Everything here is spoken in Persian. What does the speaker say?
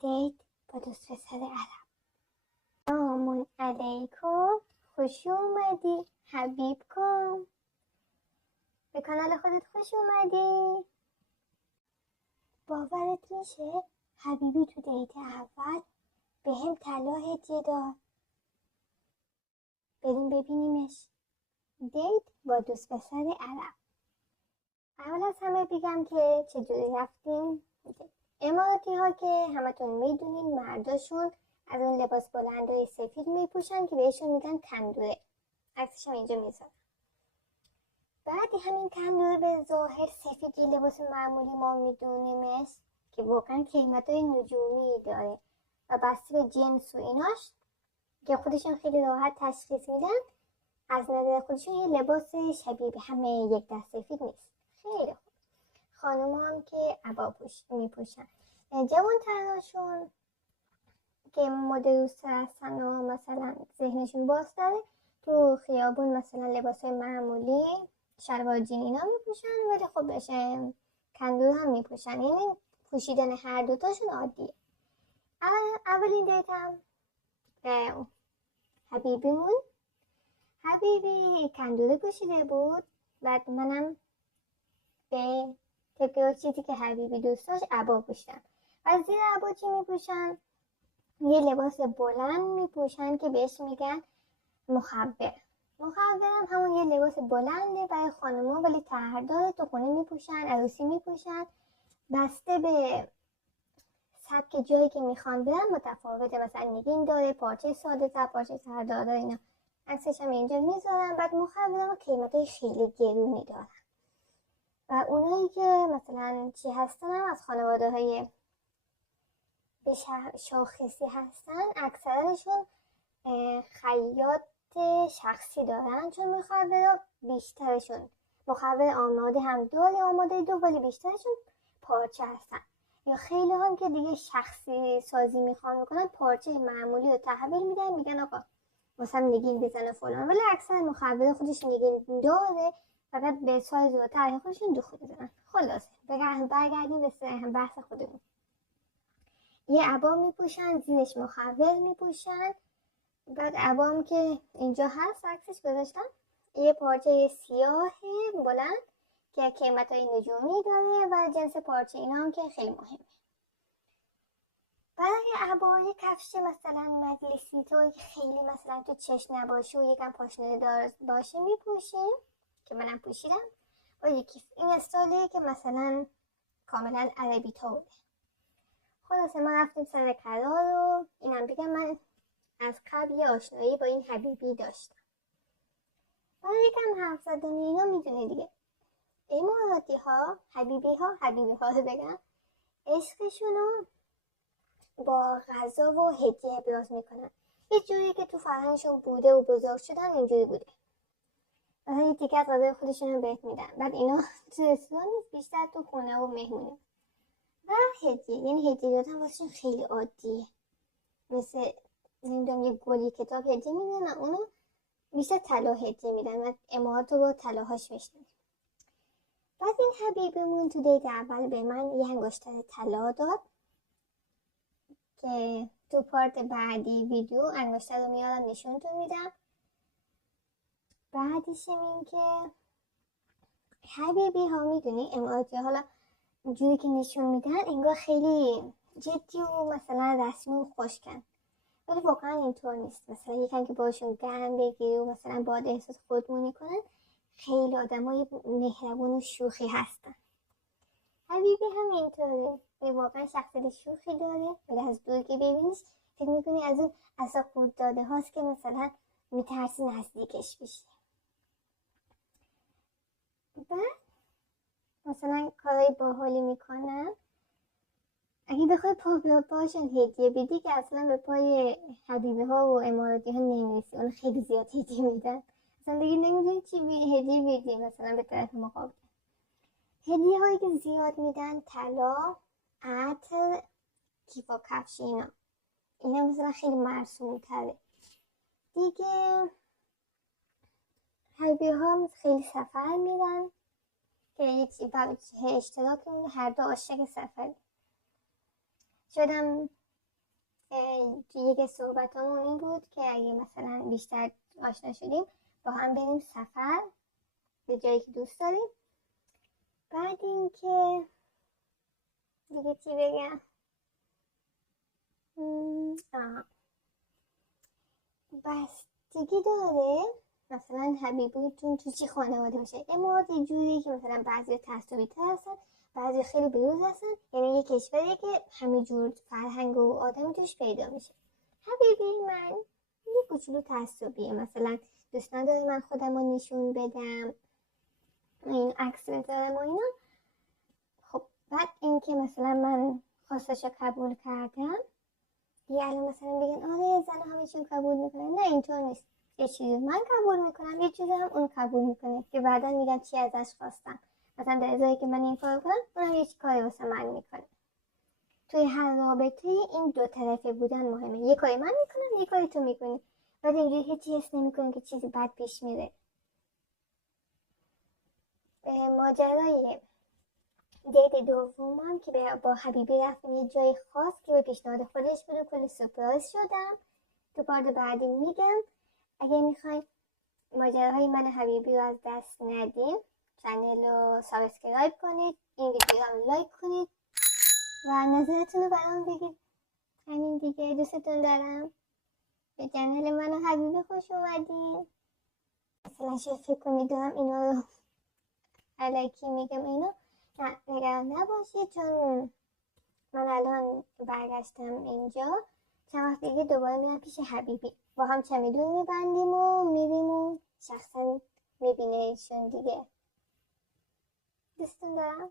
دیت با دوست پسر عرب. سلام علیکم، خوش اومدی حبیب کن، به کانال خودت خوش اومدی. باورت میشه حبیبی تو دیت اول به هم طلا هدیه داد. بریم ببینیمش. دیت با دوست پسر عرب. اول از همه بگم که چجوری رفتیم. اماراتی ها که همتون میدونین مرداشون از اون لباس بلندای سفید میپوشن که بهشون میگن کندوره. عکسش هم اینجا میذارم. بعد همین کندوره به ظاهر سفید، یه لباس معمولی ما میدونیمش که واقعا قیمتای نجومی داره و بسته به جنس و ایناش که خودشون خیلی راحت تشخیص میدن، از نظر خودشون یه لباس شبیه به همه یک دست سفید نیست. خیلی خوب. خانوما هم که عبا میپوشن. جوان تراشون که مدروستر هستن و مثلا ذهنشون باز داره، تو خیابون مثلا لباس معمولی شلوار جین اینا میپوشن، ولی خب بشه کندور هم میپوشن، یعنی پوشیدن هر دوتاشون عادیه. اولین دیتم حبیبی کندوره پوشیده بود. بعد منم به طبق چیزی که حبیبی دوست داشت عبا پوشیدم. و زیر عبا چی میپوشن؟ یه لباس بلند میپوشن که بهش میگن مخبر. مخبرم همون یه لباس بلنده برای خانوما، ولی طرحدار، تو خونه میپوشن، عروسی میپوشن، بسته به سبک جایی که میخوان برن متفاوته. مثلا نگین داره، پارچه ساده تر، پارچه طرحدار داره، اینا عکسش هم اینجا میذارم. بعد مخبرم قیمتای خیلی گرونی دارن و اونایی که مثلا چی هستن هم از خانواده های به شاخصی هستن، اکثرشون خیاط شخصی دارن، چون مخبرها بیشترشون مخبر آماده هم داره، آماده دو، ولی بیشترشون پارچه هستن. یا خیلی هم که دیگه شخصی سازی میخوان میکنن، پارچه معمولی رو تحویل میدن، میگن آقا مثلا نگین بزنه فلان، ولی اکثر مخبر خودش نگین داره، فقط به سایز و طرح خودشون دوخه بزنن. خلاصه برگردیم به بحث خودمون. یه عبا میپوشن، زیرش مخبر میپوشن. بعد عبام که اینجا هست عکسش گذاشتم، یه پارچه سیاه بلند که قیمتای نجومی داره و جنس پارچه اینا هم که خیلی مهمه. برای عبا یه کفش مثلا مجلسی تو خیلی مثلا تو چشم نباشه و یکم پاشنه دار باشه میپوشیم، که منم پوشیدم. و یکی این استایلیه که مثلا کاملا عربی طوره. خلاصه ما رفتیم سر قرار و اینم بگم من از قبل یه آشنایی با این حبیبی داشتم. برای یکم حرف زدن اینا میدونی دیگه، اماراتی ها حبیبی ها رو بگم، عشقشونو با غذا و هدیه ابراز میکنن. یه جوری که تو فرهنگشون بوده و بزرگ شدن اینجوری بوده. مثلا یه تیکه از غذای خودشون رو بهت میدن. بعد اینا تو رستوران نیست، بیشتر تو خونه و مهمونی. و هدیه، یعنی هدیه دادن واسهشون خیلی عادیه. مثل نمیدونم یه گلی کتاب هدیه میدن، اونو بیشتر طلا هدیه میدن و امارات رو با طلاهاش میشنن. بعد این حبیبمون تو دیت اول به من یه انگشتر طلا داد که تو پارت بعدی ویدیو انگشتر رو میارم نشونتون میدم. بعدش این که حبیبی ها میدونی اماراتی حالا جوری که نشون میدن انگار خیلی جدی و مثلا رسمی و خوشکن، ولی واقعا اینطور نیست. مثلا یکم که باشون گرم بگیری و مثلا باید احساس خودمونی کنن، خیلی آدمای مهربون و شوخی هستن. حبیبی هم اینطوره، به واقعا شخصیت شوخی داره، ولی از دور که ببینیش فکر میکنی از اون اصلا خورد داده هاست که مثلا میترسی نزدیکش بشی. بعد مثلا کارهای باحالی میکنن. اگه بخوای پا به پاشون هدیه بدی که اصلا به پای حبیبی ها و اماراتی ها نمیرسی، اون خیلی زیاد هدیه میدن، اصلا دیگه نمیدونی چی هدیه بدی مثلا به طرف مقابل. هدیه هایی که زیاد میدن طلا، عطر، کیف و کفش، اینا مثلا خیلی مرسوم تره دیگه. حبیبی ها خیلی سفر میرن که یکی اشتراک هر دو عاشق سفر. شدم توی یک صحبتامون این بود که اگه مثلا بیشتر آشنا شدیم با هم بریم سفر به جایی که دوست داریم. بعد اینکه دیگه چی بگم، بستگی داره مثلا حبیبیتون تو چی خانواده باشه. امارات یه جوریه که مثلا بعضی تعصبی تر هستن، بعضی خیلی بروز هستن، یعنی یه کشوریه که همه جور فرهنگ و آدم توش پیدا میشه. حبیبی من یه کوچولو تعصبیه، مثلا دوست نداره من خودم رو نشون بدم، این عکس بذارم و اینا. خب بعد اینکه مثلا من خواستشو قبول کردم، یه الان مثلا بگن آره زن همشون قبول میکنن، نه اینطور نیست. یه چیزی من قبول میکنم، یه چیزی هم اون قبول میکنه که بعدا میگم چی ازش خواستم. مثلا در ازایی که من این کار کنم، اونم یه کاری واسه من میکنه. توی هر رابطه این دو طرفه بودن مهمه. یه کاری من میکنم، یه کاری تو میکنی، بعد اینجوری هیچی حس نمیکنم که چیزی بد پیش میره. ماجرای دیت دومم که با حبیبی رفتیم یه جای خاص که به پیشنهاد خودش بود و کلی سورپرایز شدم. تو پارت بعدی میگم. اگه میخواین ماجراهای من حبیبی رو از دست ندیم، چنل رو سابسکرایب کنید، این ویدیو هم لایک کنید و نظرتون رو برام بگید. همین دیگه، دوستتون دارم. به چنل من حبیبی خوش اومدین. مثلا شاید فکر کنید دارم اینا رو الکی میگم اینا، نه نگران نباشید، چون من الان برگشتم اینجا، چند وقت دیگه دوباره میرم پیش حبیبی، با هم چمدون میبندیم و میریم و شخصا میبینه ایشون دیگه. دوستون دارم.